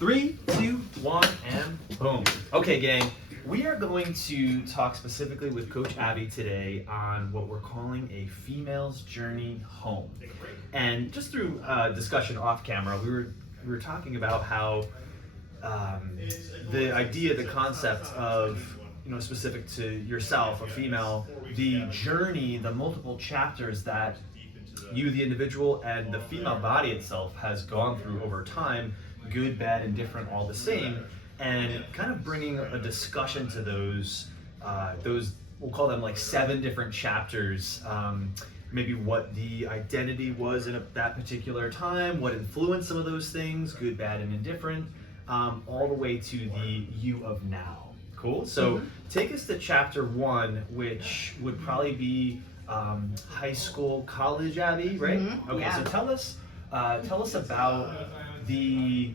3, 2, 1, and boom. Okay, gang. We are going to talk specifically with Coach Abby today on what we're calling a female's journey home. And just through discussion off camera, we were talking about how the idea, the concept of, specific to yourself, a female, the journey, the multiple chapters that you, the individual, and the female body itself has gone through over time, good, bad, and different, all the same, and kind of bringing a discussion to those, we'll call them like 7 different chapters, maybe what the identity was in that particular time, what influenced some of those things, good, bad, and indifferent, all the way to the you of now. Cool? So take us to chapter 1, which would probably be high school, college, Abby, right? Mm-hmm. Okay, Yeah. so tell us about the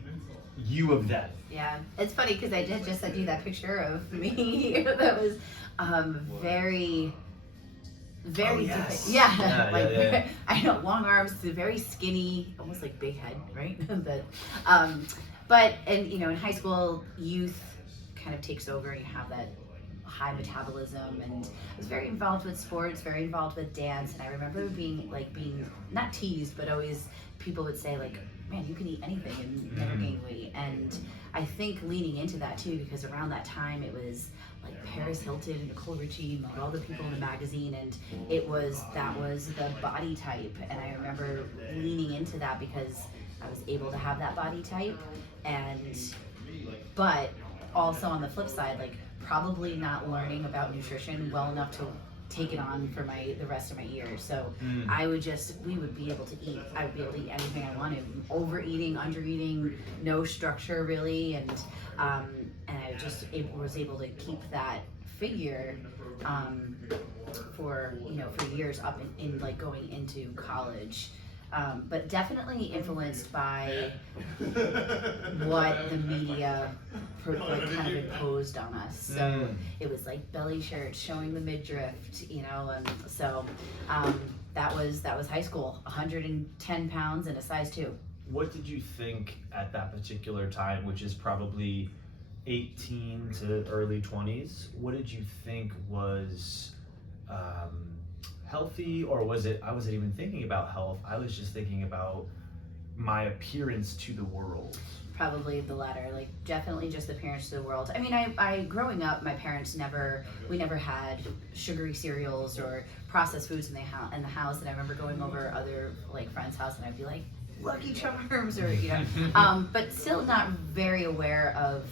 you of then. Yeah, it's funny because I did just send you that picture of me that was very Oh, yes. different. Yeah, Yeah. I know, long arms, very skinny, almost like big head, right? But in high school, youth kind of takes over. You have that high metabolism, and I was very involved with sports, very involved with dance, and I remember being not teased, but always people would say like, man, you can eat anything and never gain weight. And I think leaning into that too, because around that time it was like Paris Hilton and Nicole Richie and like all the people in the magazine, and that was the body type. And I remember leaning into that because I was able to have that body type, but also on the flip side, like probably not learning about nutrition well enough to take it on for the rest of my years. So I would be able to eat. I would be able to eat anything I wanted. Overeating, undereating, no structure really, and I was able to keep that figure for years up in like going into college. But definitely influenced by what the media kind of imposed on us. So it was like belly shirts showing the midriff, and so that was high school. 110 pounds and a size 2. What did you think at that particular time, which is probably 18 to early 20s? What did you think was healthy, or I wasn't even thinking about health, I was just thinking about my appearance to the world? Probably the latter, like definitely just appearance to the world. I mean, I growing up, my parents never had sugary cereals or processed foods in the house, and I remember going over other like friends' house and I'd be like, Lucky Charms, or but still not very aware of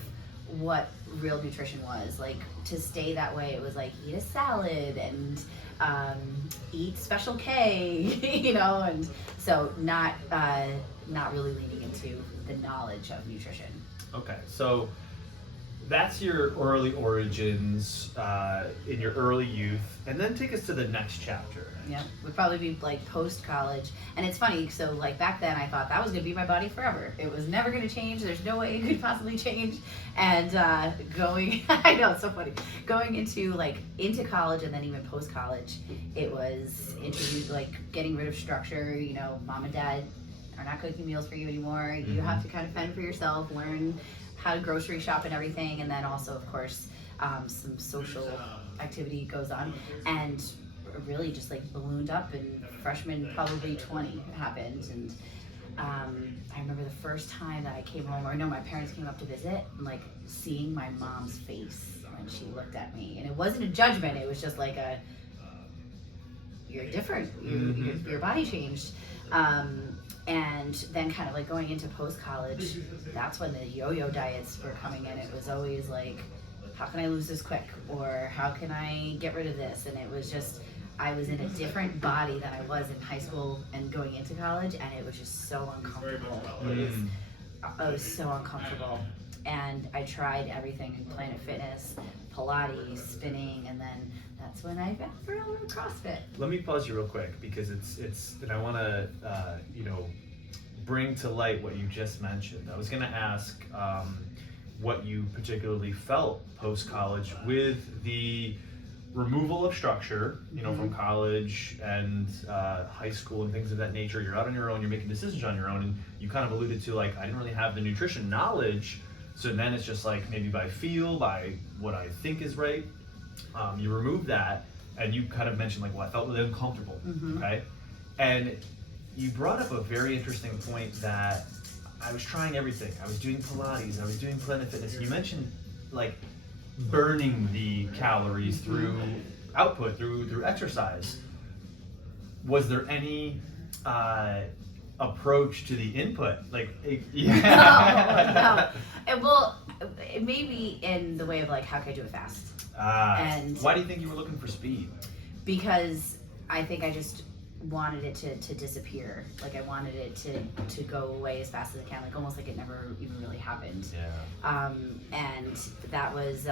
what real nutrition was. Like to stay that way, it was like eat a salad and eat Special K, and so not really leaning into the knowledge of nutrition. Okay, so that's your early origins in your early youth, and then take us to the next chapter. Yeah, would probably be like post-college. And it's funny, so like back then I thought that was gonna be my body forever. It was never gonna change. There's no way it could possibly change. And I know, it's so funny. Going into college and then even post-college, it was introduced, like getting rid of structure. Mom and dad are not cooking meals for you anymore. You have to kind of fend for yourself, learn how to grocery shop and everything. And then also, of course, some social activity goes on. And really just like ballooned up, and freshman probably 20 happened. And I remember the first time that I came home, or no, my parents came up to visit, and like seeing my mom's face when she looked at me, and it wasn't a judgment, it was just like you're different, your body changed. And then kind of like going into post-college, that's when the yo-yo diets were coming in. It was always like, how can I lose this quick, or how can I get rid of this? And it was just, I was in a different body than I was in high school and going into college, and it was just so uncomfortable. It was so uncomfortable. And I tried everything in Planet Fitness, Pilates, spinning, and then that's when I fell in CrossFit. Let me pause you real quick, because and I want to bring to light what you just mentioned. I was going to ask what you particularly felt post-college with the removal of structure, from college and high school and things of that nature. You're out on your own, you're making decisions on your own, and you kind of alluded to, like, I didn't really have the nutrition knowledge, so then it's just like maybe by feel, by what I think is right. You remove that, and you kind of mentioned, like, well, I felt really uncomfortable, okay? And you brought up a very interesting point that I was trying everything. I was doing Pilates, I was doing Planet Fitness. You mentioned, like, burning the calories through output, through exercise. Was there any approach to the input? Like, No. Well, maybe in the way of, like, how can I do it fast? And why do you think you were looking for speed? Because I think I just wanted it to disappear. Like, I wanted it to go away as fast as it can, like almost like it never even really happened. Yeah. And that was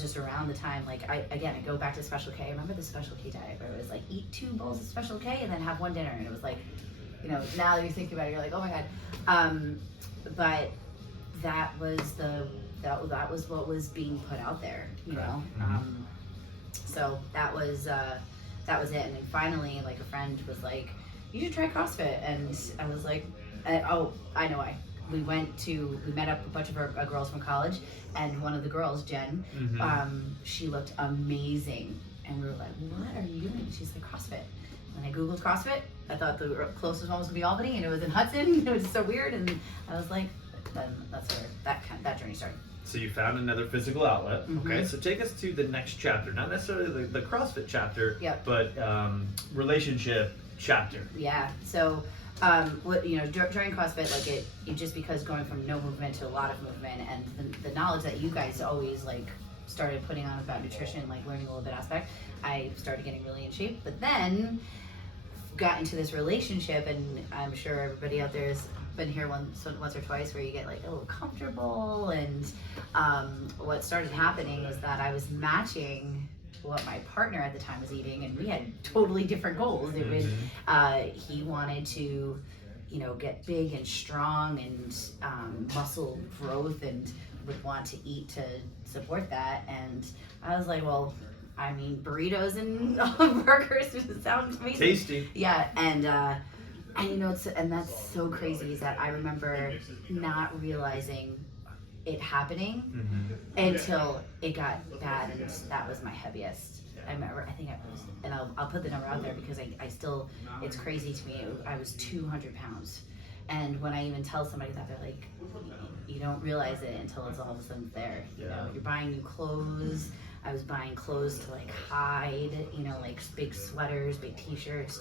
just around the time, like, I go back to Special K. I remember the Special K diet where it was like eat 2 bowls of Special K and then have 1 dinner, and it was like, now that you're thinking about it, you're like, oh my god. But that was what was being put out there, so that was it. And then finally, like, a friend was like, you should try CrossFit, and I was like, oh, I know why. We met up a bunch of our girls from college, and one of the girls, Jen, she looked amazing, and we were like, what are you doing? She's like, CrossFit. And I googled CrossFit. I thought the closest one was gonna be Albany, and it was in Hudson. It was so weird, and I was like, then that's where that journey started. So you found another physical outlet. Okay, so take us to the next chapter. Not necessarily the CrossFit chapter, but relationship chapter. Yeah. So, during CrossFit, like, it just because going from no movement to a lot of movement, and the knowledge that you guys always, like, started putting on about nutrition, like learning a little bit aspect, I started getting really in shape. But then got into this relationship, and I'm sure everybody out there has been here once or twice, where you get, like, a little comfortable, and what started happening was that I was matching what my partner at the time was eating, and we had totally different goals. It was he wanted to get big and strong and muscle growth, and would want to eat to support that, and I was like, well, I mean, burritos and burgers sound amazing. Tasty. Yeah, and that's so crazy, is that I remember not realizing it happening until it got bad, and that was my heaviest. I remember, I think I was, and I'll put the number out there because I still, it's crazy to me. I was 200 pounds. And when I even tell somebody that, they're like, you don't realize it until it's all of a sudden there. You're buying new clothes. I was buying clothes to, like, hide, like big sweaters, big t-shirts.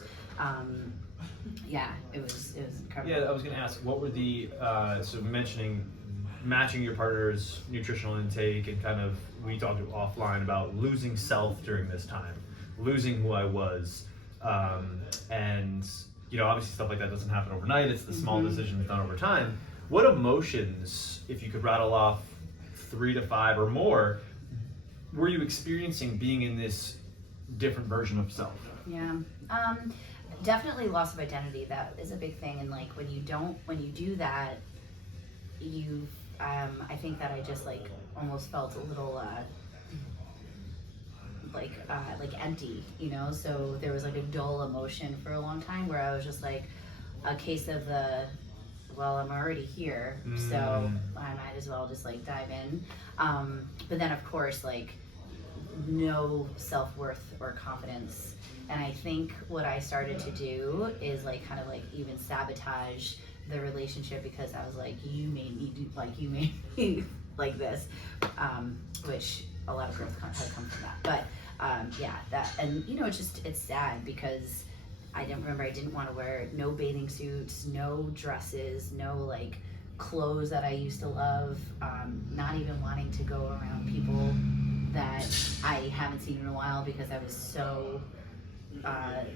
It was incredible. Yeah, I was going to ask, what were the, so matching your partner's nutritional intake, and kind of, we talked offline about losing self during this time, losing who I was, and obviously stuff like that doesn't happen overnight. It's the small decisions done over time. What emotions, if you could rattle off 3 to 5 or more, were you experiencing being in this different version of self? Yeah, definitely loss of identity. That is a big thing, and, like, when you do that, I think that I just, like, almost felt a little like empty, so there was, like, a dull emotion for a long time, where I was just like, a case of well, I'm already here, so I might as well just, like, dive in. But then, of course, like, no self-worth or confidence. And I think what I started to do is, like, kind of, like, even sabotage the relationship, because I was like, you made me like this, which a lot of growth had come from that. But that, and it's sad, because I didn't want to wear no bathing suits, no dresses, no, like, clothes that I used to love, not even wanting to go around people that I haven't seen in a while, because I was so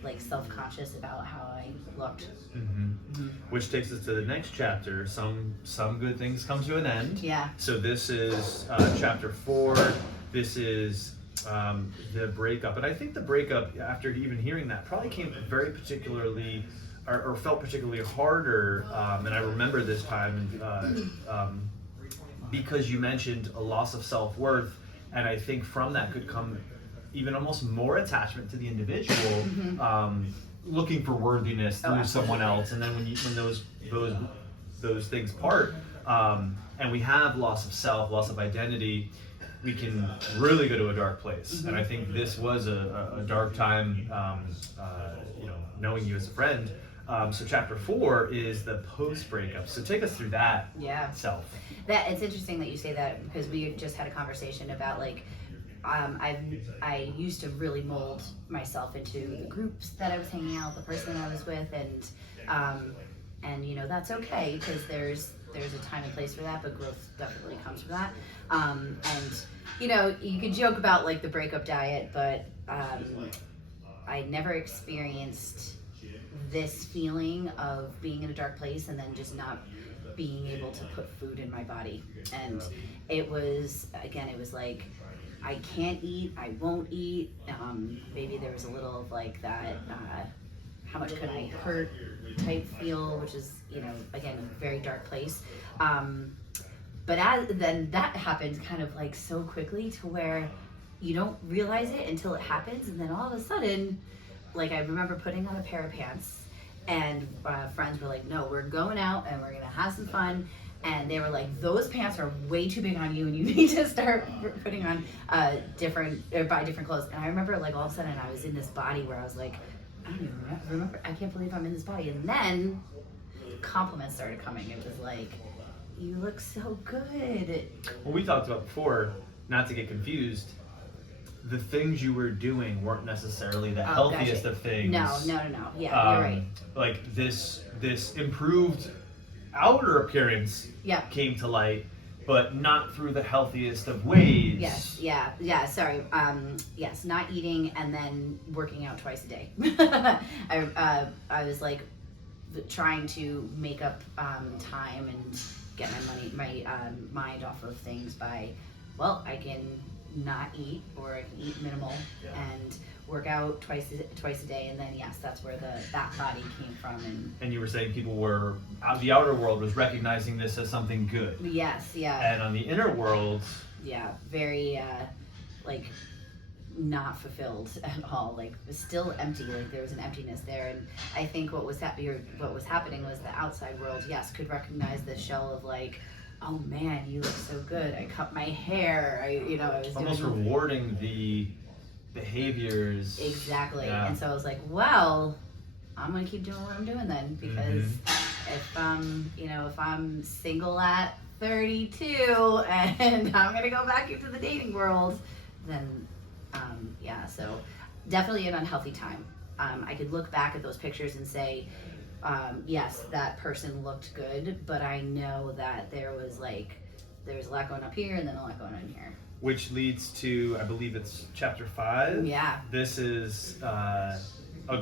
like, self-conscious about how I looked. Which takes us to the next chapter. Some good things come to an end. Yeah. So this is chapter 4. This is the breakup, and I think the breakup, after even hearing that, probably came very particularly, or felt particularly harder. And I remember this time because you mentioned a loss of self-worth, and I think from that could come even almost more attachment to the individual, looking for worthiness through someone else. And then when those things part, and we have loss of self, loss of identity, we can really go to a dark place. And I think this was a dark time, knowing you as a friend. So chapter 4 is the post-breakup. So take us through that self. That it's interesting that you say that, because we just had a conversation about like, I used to really mold myself into the groups that I was hanging out, the person I was with, and you know, that's okay, because there's a time and place for that, but growth definitely comes from that. And you know, you could joke about like the breakup diet, but I never experienced this feeling of being in a dark place and then just not being able to put food in my body. And it was like, I can't eat, I won't eat. Maybe there was a little of like that, how much could I hurt type feel, which is, you know, again, a very dark place. But then that happened kind of like so quickly to where you don't realize it until it happens. And then all of a sudden, like I remember putting on a pair of pants, and friends were like, no, we're going out and we're gonna have some fun. And they were like, those pants are way too big on you and you need to start putting on buy different clothes. And I remember like all of a sudden I was in this body where I was like, I don't even remember, I can't believe I'm in this body. And then compliments started coming. It was like, you look so good. Well, we talked about before, not to get confused, the things you were doing weren't necessarily the healthiest of things. No. Yeah, you're right. Like this improved outer appearance came to light, but not through the healthiest of ways. Sorry. Yes, not eating and then working out twice a day. I was like trying to make up time and get my mind off of things by, well, I can not eat, or I can eat minimal and work out twice a day, and then that's where that body came from. And you were saying people were the outer world was recognizing this as something good. Yes, yeah. And on the inner world, very like not fulfilled at all. Like still empty. Like there was an emptiness there. And I think what was happening was the outside world, could recognize the shell of like, oh man, you look so good. I cut my hair. I was almost rewarding the behaviors. Exactly. Yeah. And so I was like, well, I'm gonna keep doing what I'm doing then, because if I'm single at 32 and I'm gonna go back into the dating world, then so definitely an unhealthy time. I could look back at those pictures and say, yes, that person looked good, but I know that there was a lot going up here and then a lot going on here. Which leads to, I believe it's chapter 5. Yeah. This is a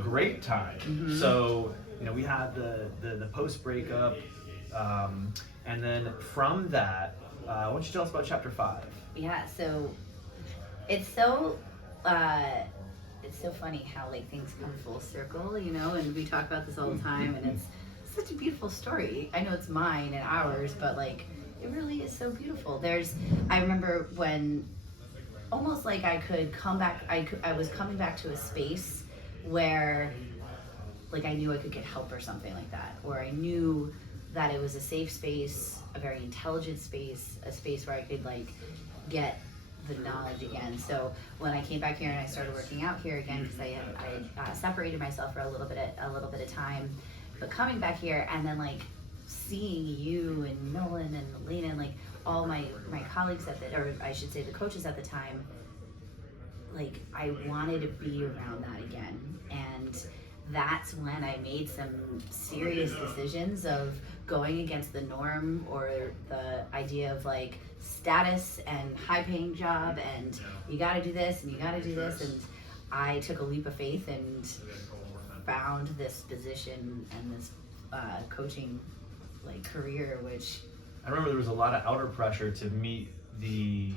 great time. Mm-hmm. So, we had the post-breakup, and then from that, why don't you tell us about chapter 5? Yeah, so it's so funny how things come full circle, and we talk about this all the time, and it's such a beautiful story. I know it's mine and ours, but it really is so beautiful. I remember when almost like I could come back, I was coming back to a space where I knew I could get help or something like that, or I knew that it was a safe space, a very intelligent space, a space where I could get the knowledge again. So when I came back here and I started working out here again, because I had separated myself for a little bit of time, but coming back here and then seeing you and Nolan and Elena and all my colleagues or I should say the coaches at the time, I wanted to be around that again. And that's when I made some serious decisions of going against the norm or the idea of status and high paying job and you got to do this and you got to do this. And I took a leap of faith and found this position and this coaching career, which I remember there was a lot of outer pressure to meet the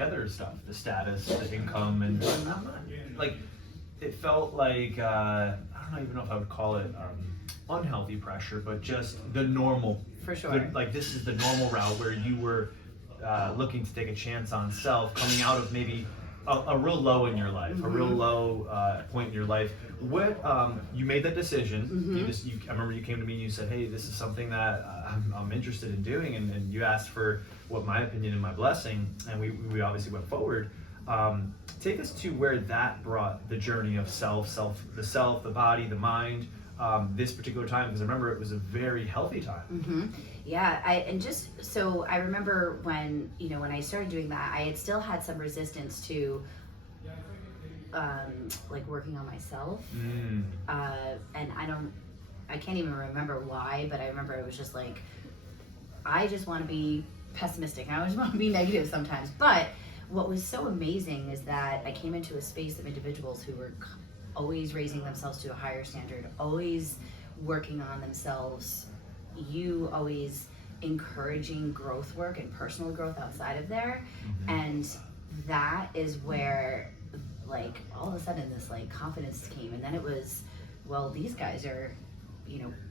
other stuff, the status, the income, and it felt like I don't even know if I would call it unhealthy pressure, but just the normal. For sure. This is the normal route where you were looking to take a chance on self, coming out of maybe a real low in your life, a real low point in your life. What you made that decision. I remember you came to me and you said, "Hey, this is something that I'm interested in doing," and you asked for what my opinion and my blessing, and we obviously went forward. Take us to where that brought the journey of the body, the mind. This particular time, because I remember it was a very healthy time. Yeah, I remember when I started doing that, I had still had some resistance to like working on myself, and I can't even remember why, but I remember it was just like I just want to be pessimistic. I just want to be negative sometimes. But what was so amazing is that I came into a space of individuals who were always raising themselves to a higher standard, always working on themselves, always encouraging growth work and personal growth outside of there. And that is where like all of a sudden this like confidence came, and then it was, well, these guys are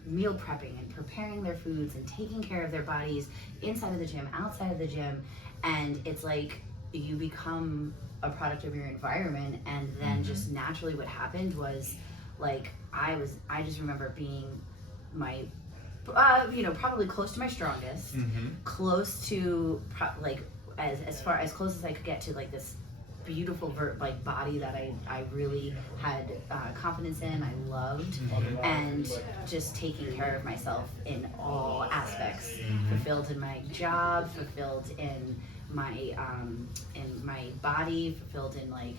meal prepping and preparing their foods and taking care of their bodies inside of the gym, outside of the gym, and it's like you become a product of your environment. And then just naturally what happened was like I just remember being my probably close to my strongest, close to like as far as close as I could get to like this beautiful body that I really had confidence in, I loved, and just taking care of myself in all aspects, fulfilled in my job, fulfilled in my body, fulfilled in like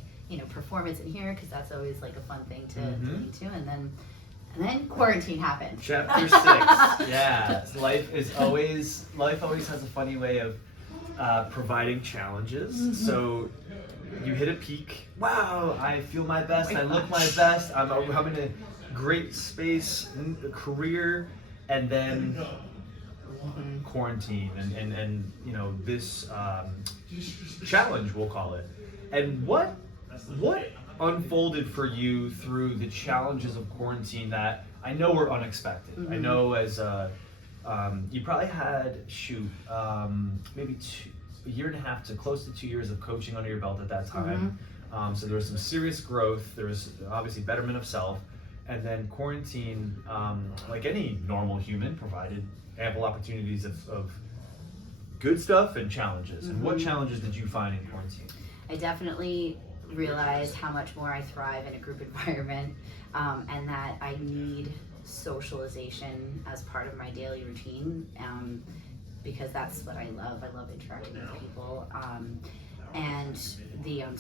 performance in here, because that's always like a fun thing to lead to. And then quarantine happened. Chapter 6. Yeah, life always has a funny way of providing challenges. So you hit a peak. Wow, I feel my best. I look my best. I'm in a great space, career, and then quarantine and this challenge, we'll call it. And what unfolded for you through the challenges of quarantine that I know were unexpected? I know as you probably had maybe a year and a half to close to 2 years of coaching under your belt at that time. So there was some serious growth. There was obviously betterment of self. And then quarantine, like any normal human, provided ample opportunities of good stuff and challenges. And what challenges did you find in quarantine? I definitely realized how much more I thrive in a group environment, and that I need socialization as part of my daily routine, because that's what I love. I love interacting with people, and the I'm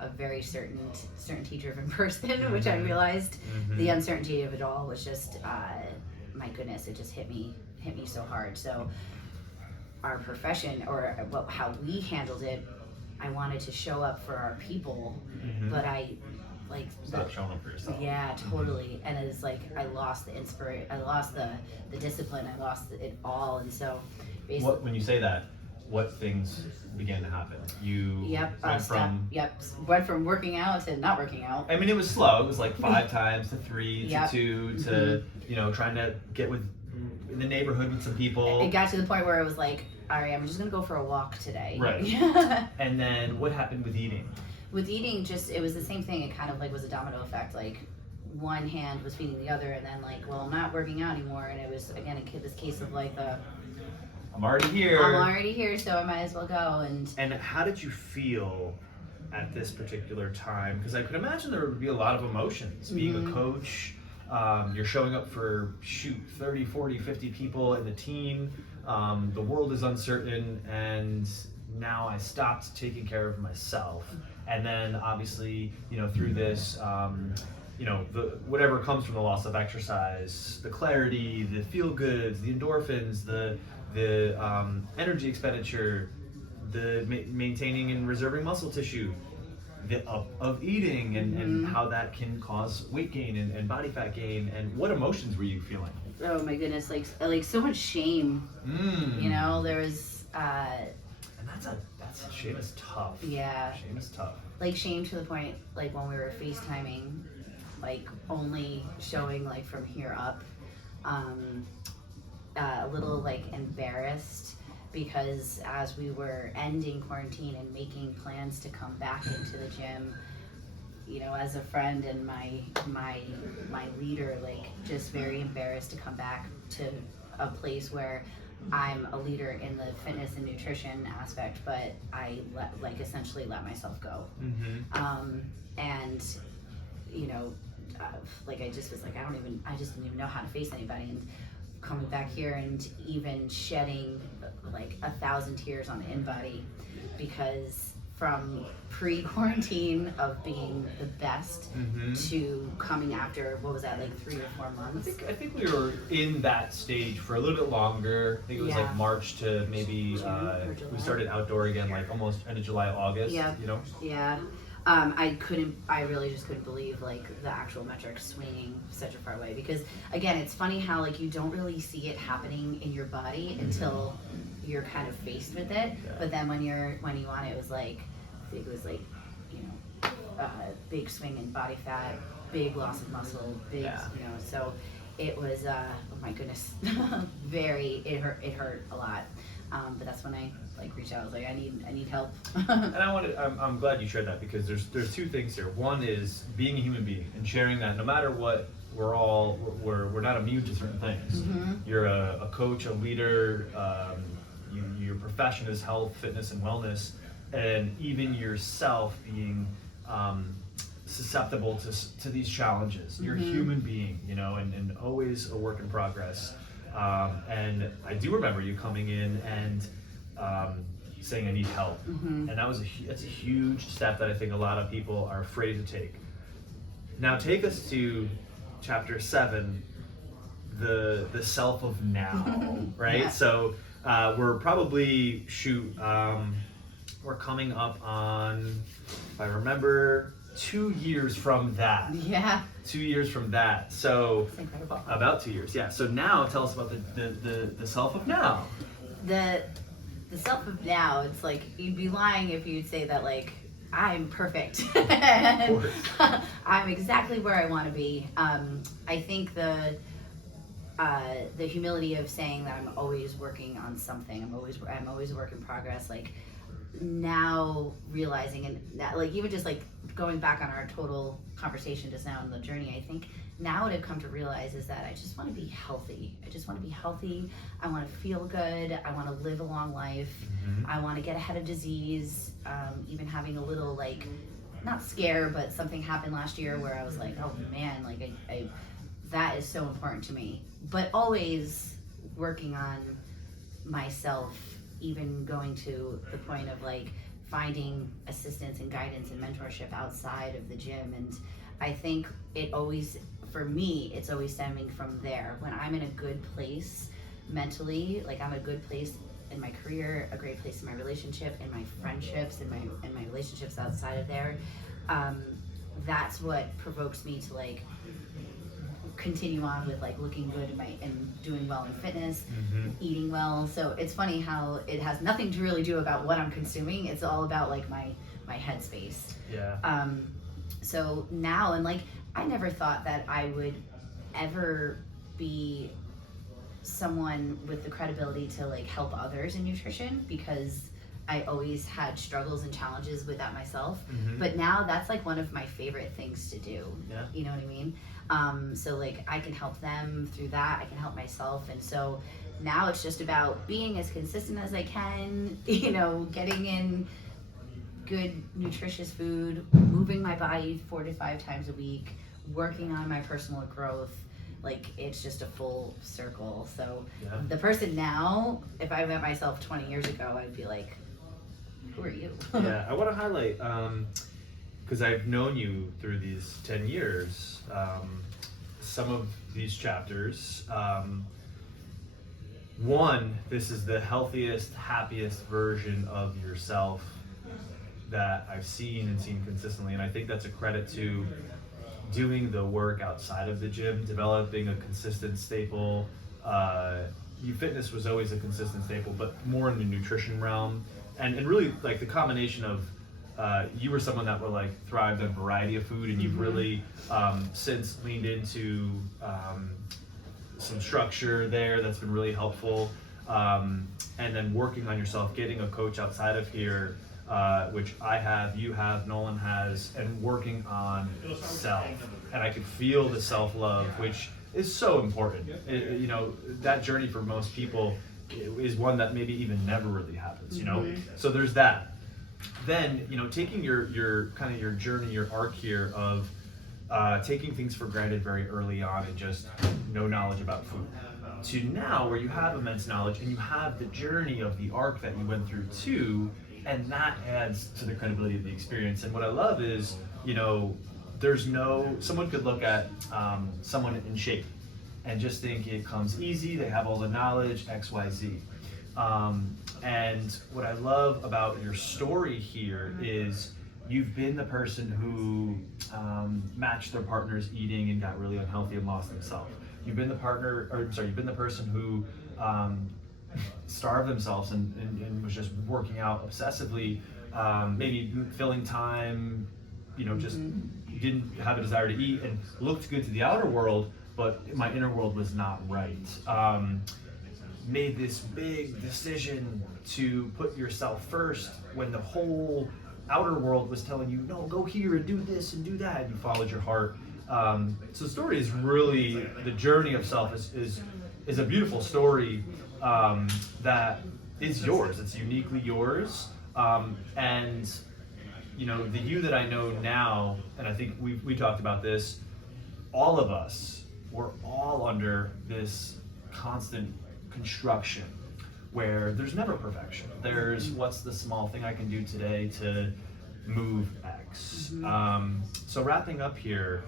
a very certainty-driven person, which I realized the uncertainty of it all was just, my goodness, it just hit me so hard. So our profession, or how we handled it, I wanted to show up for our people, but I like stop showing up for yourself. Yeah, totally. And it's like I lost the inspiration, I lost the discipline, I lost it all. And so basically, when you say that, what things began to happen? You went from working out to not working out. I mean, it was slow. It was like 5 times to 3 to 2 to trying to get in the neighborhood with some people. It got to the point where it was like, all right, I'm just gonna go for a walk today. Right. And then what happened with eating? With eating, it was the same thing. It kind of like was a domino effect. Like one hand was feeding the other, and then like, well, I'm not working out anymore. And it was again this case of like I'm already here, so I might as well go. And how did you feel at this particular time? Because I could imagine there would be a lot of emotions. Being a coach, you're showing up for 30, 40, 50 people in the team. The world is uncertain, and now I stopped taking care of myself. And then obviously, through this, whatever comes from the loss of exercise, the clarity, the feel goods, the endorphins, the energy expenditure, the maintaining and reserving muscle tissue, of eating, and how that can cause weight gain and body fat gain. And what emotions were you feeling? Oh my goodness, like so much shame. There was and shame is tough. Yeah. Shame is tough. Like shame to the point, like when we were FaceTiming, like only showing like from here up, a little like embarrassed, because as we were ending quarantine and making plans to come back into the gym, you know, as a friend and my leader, like, just very embarrassed to come back to a place where I'm a leader in the fitness and nutrition aspect, but I essentially let myself go. And you know, like, I just was like, I just didn't even know how to face anybody, and coming back here and even shedding like 1,000 tears on the InBody, because from pre-quarantine of being the best to coming after, what was that, like 3 or 4 months? I think we were in that stage for a little bit longer. I think it was like March to maybe we started outdoor again, like almost end of July, August. You know? Yeah. I really just couldn't believe like the actual metrics swinging such a far way, because again, it's funny how like you don't really see it happening in your body until you're kind of faced with it. But then when you on it, was like, it was like, you know, big swing in body fat, big loss of muscle, big, you know, so it was, oh my goodness, it hurt a lot. But that's when I like reached out. I was like, I need help. And I'm glad you shared that, because there's 2 things here. One is being a human being and sharing that no matter what, we're not immune to certain things. You're a coach, a leader, your profession is health, fitness, and wellness, and even yourself being susceptible to these challenges. You're a human being, you know, and always a work in progress. And I do remember you coming in and saying, I need help. And that's a huge step that I think a lot of people are afraid to take. Now take us to chapter 7, the self of now, right? So we're probably, we're coming up on, if I remember, 2 years from that. 2 years from that. So about 2 years. So now tell us about the self of now. The self of now, it's like, you'd be lying if you'd say that like I'm perfect. And I'm exactly where I want to be. I think the humility of saying that I'm always working on something. I'm always a work in progress. Like, now realizing, and that, like, even just like going back on our total conversation just now in the journey, I think now what I've come to realize is that I just want to be healthy. I want to feel good. I want to live a long life. I want to get ahead of disease. Even having a little, like, not scare, but something happened last year where I was like, oh man, like I that is so important to me. But always working on myself, even going to the point of like finding assistance and guidance and mentorship outside of the gym. And I think for me, it's always stemming from there. When I'm in a good place mentally, like I'm in a good place in my career, a great place in my relationship, in my friendships, in my relationships outside of there, that's what provokes me to like continue on with like looking good and doing well in fitness, eating well. So it's funny how it has nothing to really do about what I'm consuming. It's all about like my headspace. So now, and like, I never thought that I would ever be someone with the credibility to like help others in nutrition, because I always had struggles and challenges with that myself. But now that's like one of my favorite things to do. You know what I mean? So like I can help them through that. I can help myself. And so now it's just about being as consistent as I can, you know, getting in good nutritious food, moving my body 4 to 5 times a week, working on my personal growth. Like, it's just a full circle. So the person now, if I met myself 20 years ago, I'd be like, who are you? I want to highlight, because I've known you through these 10 years, some of these chapters. One, this is the healthiest, happiest version of yourself that I've seen consistently, and I think that's a credit to doing the work outside of the gym, developing a consistent staple. Fitness was always a consistent staple, but more in the nutrition realm, and really like the combination of you were someone that would like thrived on variety of food, and you've really since leaned into some structure there that's been really helpful. and then working on yourself, getting a coach outside of here, which I have, you have, Nolan has, and working on self. And I could feel the self-love, which is so important. You know, that journey for most people is one that maybe even never really happens, you know? So there's that. Then, you know, taking your kind of your journey, your arc here of taking things for granted very early on and just no knowledge about food, to now where you have immense knowledge and you have the journey of the arc that you went through too, and that adds to the credibility of the experience. And what I love is, you know, someone could look at someone in shape and just think it comes easy, they have all the knowledge, X, Y, Z. And what I love about your story here is you've been the person who matched their partner's eating and got really unhealthy and lost themselves. You've been you've been the person who starved themselves and was just working out obsessively, maybe filling time, you know, just didn't have a desire to eat and looked good to the outer world, but my inner world was not right. Made this big decision to put yourself first when the whole outer world was telling you, no, go here and do this and do that, and you followed your heart. So the story is really, the journey of self is a beautiful story that is yours. It's uniquely yours. And you know, the you that I know now, and I think we talked about this, all of us, we're all under this constant construction where there's never perfection. There's what's the small thing I can do today to move X. So wrapping up here,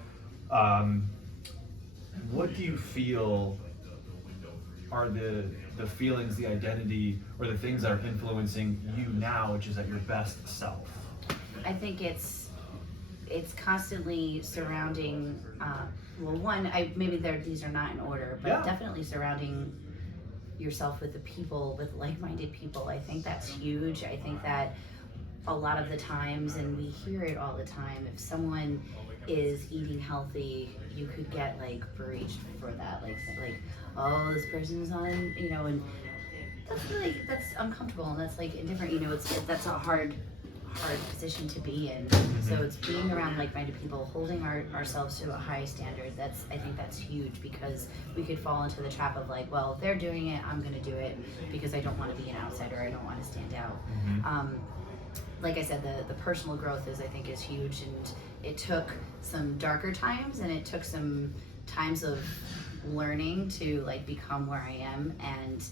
what do you feel are the feelings, the identity, or the things that are influencing you now, which is at your best self? I think it's constantly surrounding, well, one, these are not in order, but definitely surrounding yourself with the people, with like-minded people. I think that's huge. I think that a lot of the times, and we hear it all the time, if someone is eating healthy, you could get like berated for that, like oh, this person is on, you know, and that's uncomfortable, and that's like indifferent, you know, that's a hard position to be in. So it's being around like-minded people, holding ourselves to a high standard. I think that's huge, because we could fall into the trap of like, well, if they're doing it, I'm gonna do it because I don't want to be an outsider, I don't want to stand out. Like I said, the personal growth I think is huge, and it took some darker times and it took some times of learning to like become where I am. And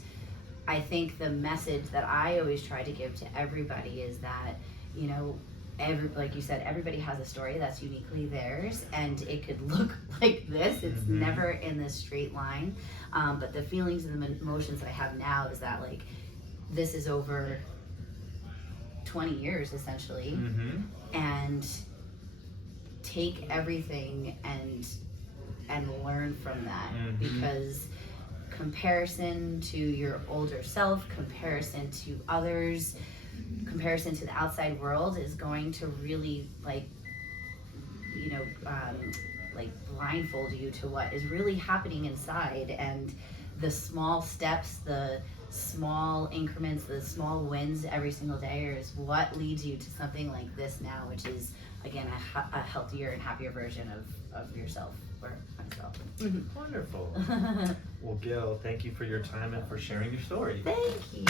I think the message that I always try to give to everybody is that, you know, like you said, everybody has a story that's uniquely theirs, and it could look like this. It's never in this straight line. But the feelings and the emotions that I have now is that like this is over 20 years essentially, and take everything and learn from that, because comparison to your older self, comparison to others, comparison to the outside world is going to really like, you know, like blindfold you to what is really happening inside. And the small steps, the small increments, the small wins every single day is what leads you to something like this now, which is again a healthier and happier version of yourself or myself. Wonderful. Well, Gil, thank you for your time and for sharing your story. Thank you.